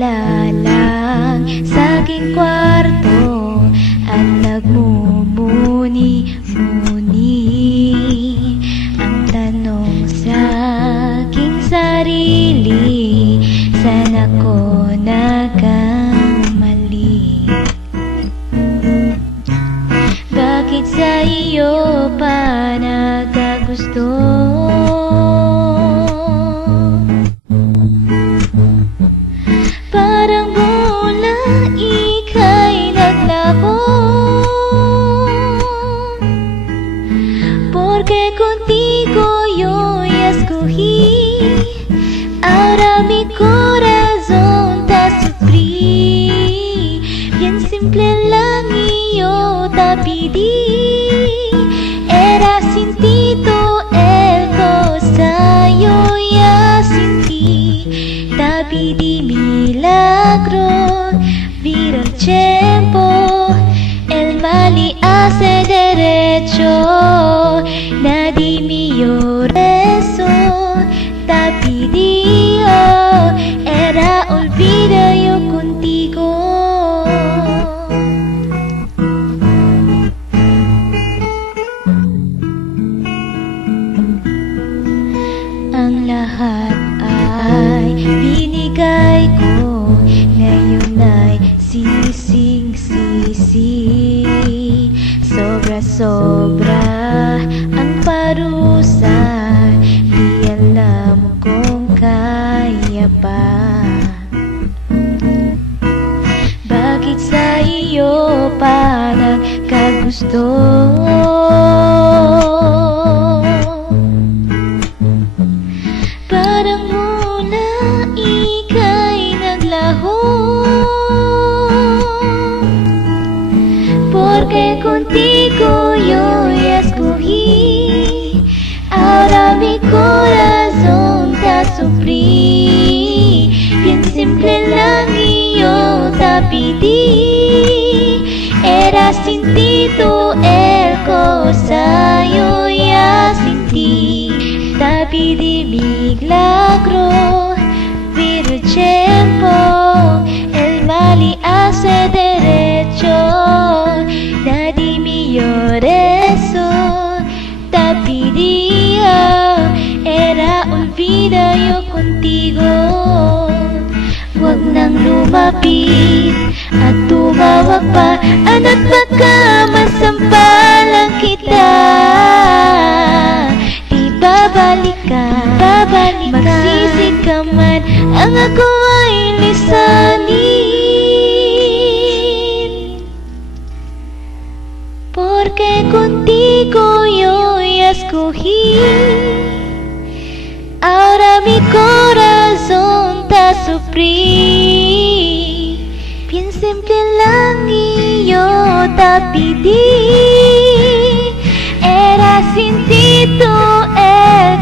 Mag-alala lang sa aking kwarto at nagmumuni-muni. Ang tanong sa aking sarili, saan ako nagkamali? Bakit sa iyo pa nagkagusto? Parang bola ika'y naglaho, porque contigo yo ya escogí. Ahora mi corazón te sufrí, bien simple lang iyo te pedí. Era sin ti todo el cosa yo ya sentí. Te pedí milagro, vino el tiempo, el mal y hace derecho. Nadie me rezo, te pedí, era olvido yo contigo. Ang lahat ay binigay ko, ngayon ay sising-sisi. Sobra-sobra ang parusa, di alam kung kaya pa. Bakit sa iyo pa nagkagusto? Parang mula ika'y naglaho, porque contigo yo ya escogí. Ahora mi corazón te sufrí, bien simple lang yo te pedí. Era sin ti todo el cosa yo ya sentí. Te pedí milagro, vino el tiempo, el mal y hace derecho. Nadie me rezo, te pedí, era olvido yo contigo. Huwag nang lumapit at tumawag pa, ano't baka masampalan kita. Di babalik ka, magsisi ka man, ang ako ay lisanin. Porque contigo yo ya escogí. Ahora mi corazón te sufrí, bien simple lang yo te pedí. Era sin ti todo el